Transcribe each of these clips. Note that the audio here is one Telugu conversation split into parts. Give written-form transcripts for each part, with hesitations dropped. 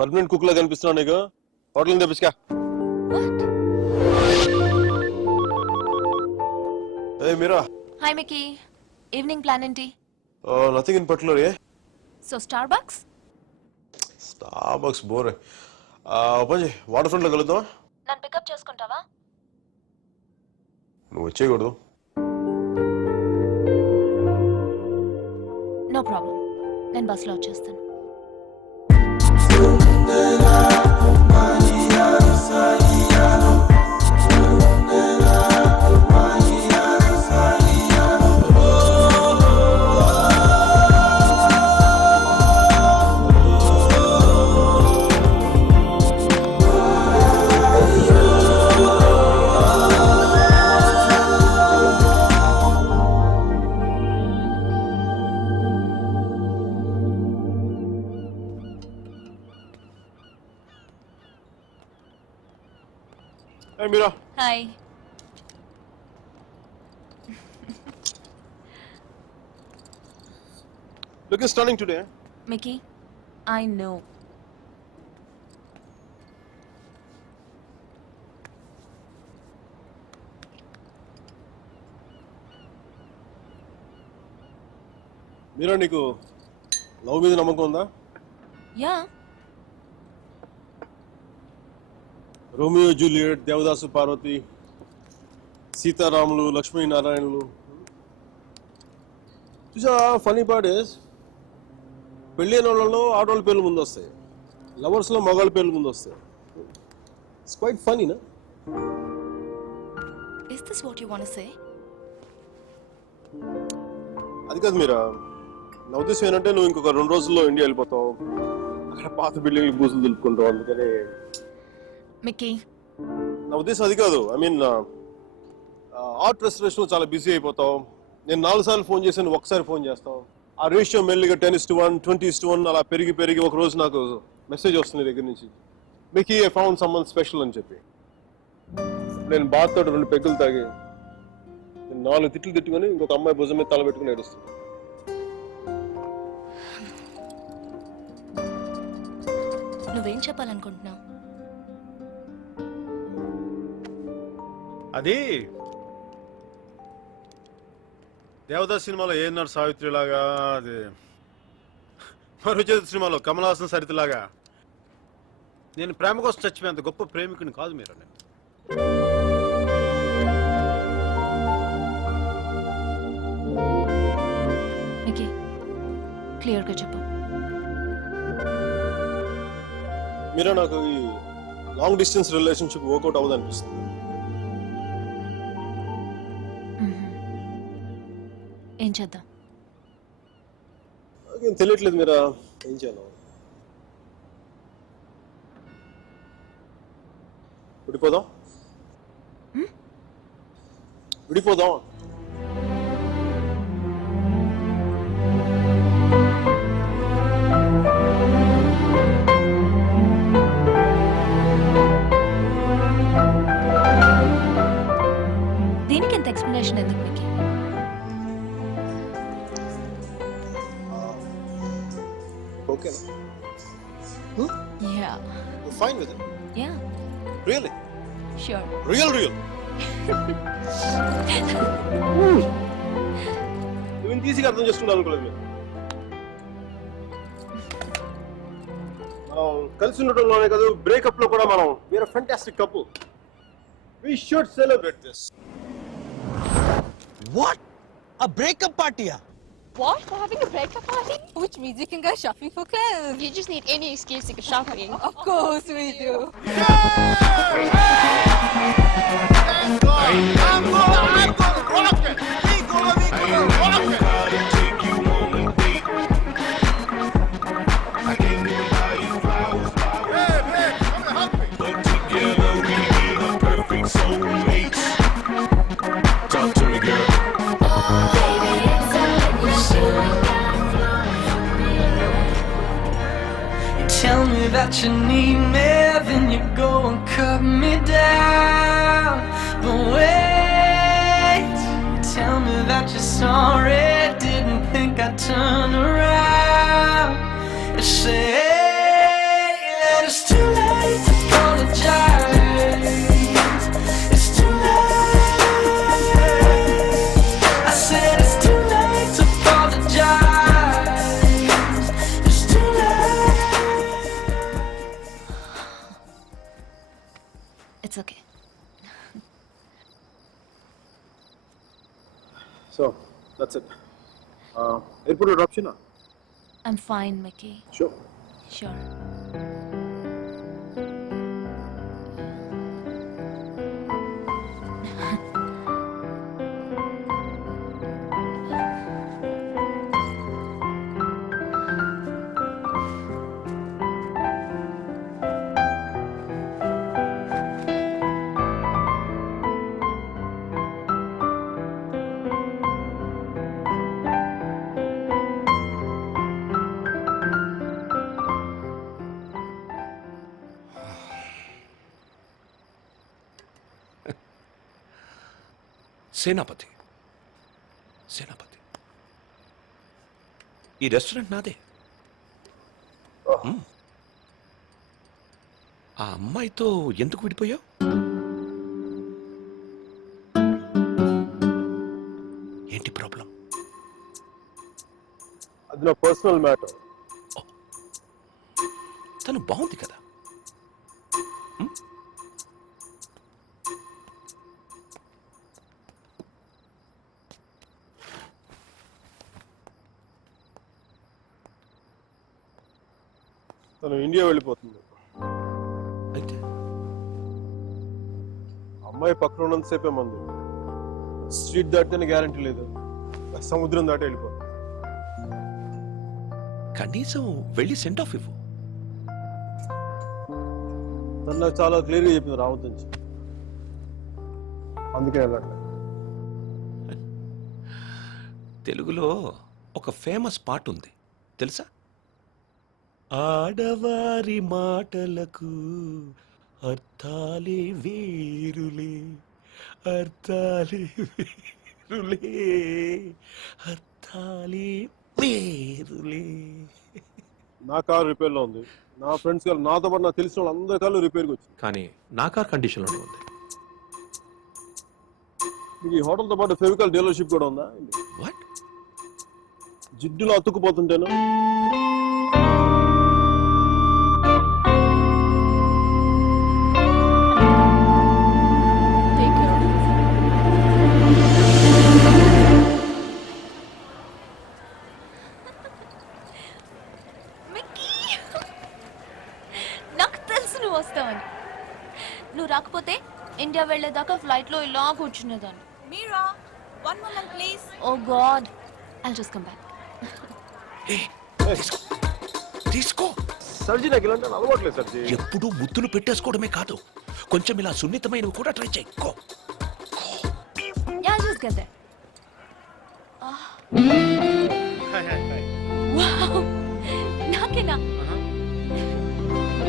పర్మనెంట్ కుక్ లా కనిపిస్తున్నావు నీకు. హోటల్ తెప్పించుకా. Hey Meera. Hi Mickey. Evening plan ఏంటి? Nothing in particular. ఏ సో స్టార్బక్స్ బోర్. పని వాటర్ ఫ్రంట్ లో కలుద్దాం. నన్ను పికప్ చేసుకుంటావా? నువ్వు వచ్చేయకూడదు. నో ప్రాబ్లం, నేను బస్సులో వచ్చేస్తాను. Hey Mira. Hi. Looking stunning today. Mickey, I know. Meera, నీకు లవ్ మీద నమ్మకం ఉందా? Yeah. Romeo Juliet, Devadasu Parvati, సీతారాములు, లక్ష్మీనారాయణులు. చూసా, ఫనీ పార్ట్ ఇస్ పెళ్ళైన వాళ్ళలో ఆడవాళ్ళ పేర్లు ముందు వస్తాయి, లవర్స్ లో మగాళ్ళ పేర్లు ముందు వస్తాయి. ఇట్స్ క్వైట్ ఫనీ నా? Is this what you want to say? అది కాదు మీరా, నా ఉద్దేశం ఏంటంటే నువ్వు ఇంకొక 2 రోజుల్లో ఇండియా వెళ్ళిపోతావు. అక్కడ పాత బిల్డింగ్లు బూజులు దులుపుకుంటావు. అందుకని మికీ, నా ఉద్దేశం అది కాదు. ఐ మీన్ ఆర్ట్ రెస్టరేషన్ చాలా బిజీ అయిపోతావు. నేను 4 సార్లు ఫోన్ చేశాను, ఒకసారి ఫోన్ చేస్తావు. ఆ రేషియో మెల్లిగా 10:1, 20:1 అలా పెరిగి ఒక రోజు నాకు మెసేజ్ వస్తుంది దగ్గర నుంచి, Mickey I found someone special అని చెప్పి. నేను బాధతో 2 పెగ్గులు తాగి 4 తిట్లు తిట్టుకొని ఇంకొక అమ్మాయి భుజం మీద తల పెట్టుకుని ఏడుస్తాను. నువ్వేం చెప్పాలనుకుంటున్నావు? అది దేవదాస్ సినిమాలో ఏఎన్ఆర్ సావిత్రి లాగా, అది మరుచేతి సినిమాలో కమల్ హాసన్ సరిత లాగా నేను ప్రేమ కోసం చచ్చిపోయేంత గొప్ప ప్రేమికుని కాదు మీరు. మికీ, క్లియర్గా చెప్పు. మీరా, నాకు ఈ లాంగ్ డిస్టెన్స్ రిలేషన్షిప్ వర్కౌట్ అవ్వదు అనిపిస్తుంది. ఏం చేద్దాం? నాకేం తెలియట్లేదు మీరా, ఏం చేయాలి? విడిపోదాం. దీనికి ఎంత ఎక్స్ప్లెనేషన్ ఎందుకు Mickey? Okay. Yeah. You're fine with it? Yeah. Really? Sure. Real. నువ్వు ఇంత ఈజీగా అర్థం చేసుకుంటావు అనుకోలేదు. మనం కలిసి ఉండటంలోనే కాదు, బ్రేకప్ లో కూడా మనం we are fantastic couple. We should celebrate this. What? A breakup party? What? We're having a breakup party? Which means you can go shopping for clothes. You just need any excuse to go shopping. Of course we do. Tell me that you need me, then you go and cut me down. But wait, tell me that you're sorry, didn't think I'd turn around and say it's okay. So that's it. Airport drop చేయనా? I'm fine Mickey. Sure. Sure. Senapati, Senapati, ఈ రెస్టారెంట్ నాదే. ఆ అమ్మాయితో ఎందుకు విడిపోయావు? ఏంటి ప్రాబ్లం? అది నా పర్సనల్ మ్యాటర్. తను బాగుంది కదా. తను ఇండియా వెళ్ళిపోతుంది. అయితే అమ్మాయి పక్కన ఉన్నంతసేపే మంది. స్ట్రీట్ దాటితేనే గ్యారంటీ లేదు, సముద్రం దాటి వెళ్ళిపోతుంది. కనీసం వెళ్ళి సెండ్ ఆఫ్ ఇవ్వు. తను నాకు చాలా క్లియర్గా చెప్పింది రావద్దు నుంచి. అందుకే వెళ్ళట్లేదు. తెలుగులో ఒక ఫేమస్ పాట ఉంది తెలుసా? ఆడవారి మాటలకు అర్థాలే వేరులే, అర్థాలే వేరులే, అర్థాలే వేరులే. నా కారు రిపేర్లో ఉంది. నా ఫ్రెండ్స్ కారు, నాతో పాటు నాకు తెలిసిన వాళ్ళు అందరి కార్లు రిపేర్కి వచ్చింది. కానీ నా కార్ కండిషన్లోనే ఉంది. మీకు ఈ హోటల్తో పాటు ఫెవికాల్ డీలర్షిప్ కూడా ఉందా? వాట్? జిడ్డులో అతుక్కుపోతుంటేను. Take care of yourself. Mickey, నాకు తెలుసు నువ్వు వస్తావని. నువ్వు రాకపోతే ఇండియా వెళ్ళేదాకా ఫ్లైట్లో ఇలా కూర్చునేదాన్ని. Mira, one moment, please. Oh god, I'll just come back. తీసుకో, తీసుకో. సర్జీ నాకు ఇలాంటి అలవాట్లేదు సర్జీ. ఎప్పుడూ ముద్దులు పెట్టేసుకోవడమే కాదు, కొంచెం ఇలా సున్నితమైనవి కూడా ట్రై చేయి. Go. Yeah, just get there. Wow, నాకేనా?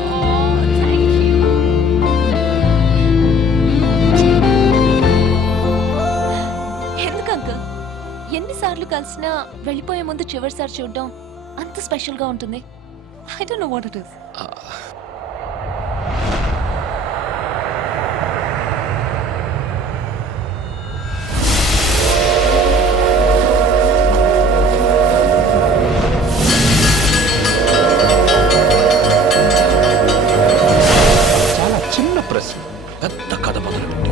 Oh, thank you. ఎందుకు అంకుల్ ఎన్నిసార్లు కలిసినా వెళ్ళిపోయే ముందు చివరిసారి చూడడం అంత స్పెషల్ గా ఉంటుంది? I don't know what it is. చాలా చిన్న ప్రశ్న, పెద్ద కథ మొదలుపెట్టి.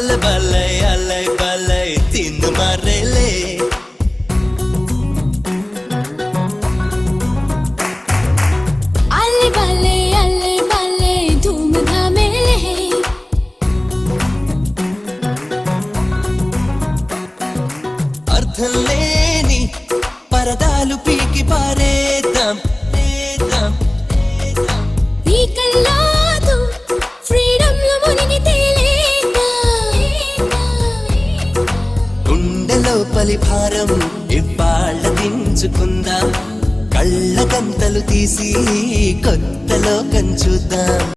Alle balle, tindu marrele. Alle balle, धूम धामेले. అర్థం లేని పరదాలు పీకి పారేద్దాం. ఈ కల్లాదు ఫ్రీడమ్ లో మునిగి తేలేగా. ఉన్న తొలి భారం ఇవాళ్ళ దించుకుందాం, కళ్ళ గంతలు తీసి కొత్త లోకం చూద్దాం.